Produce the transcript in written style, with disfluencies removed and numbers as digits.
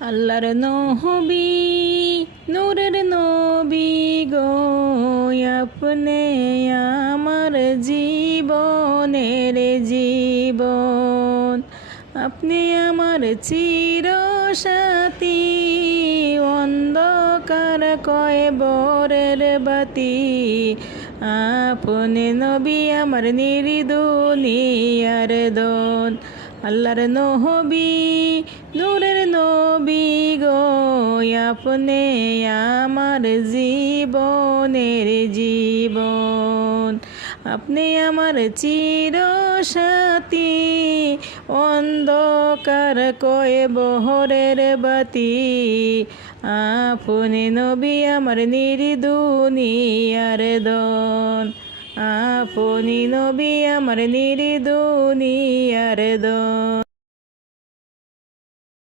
আল্লাহর নবী নূরের নবী গো, আপনি আমার জীবনের জীবন। আপনি আমার চিরসাথী, অন্ধকার কয়বরের বাতি। আপনি নবী আমার নির্দুনিয়ার দন। আল্লাহর নবী নূরের নবী গো, আপনি আমার জীবনের জীবন। আপনি আমার চিরসাথী, অন্ধকার কয়বরের বাতি। আপনি নবী আমার নির্দুনিয়ার দন। আপনি নবী আমার নির্দুনিয়ার দন।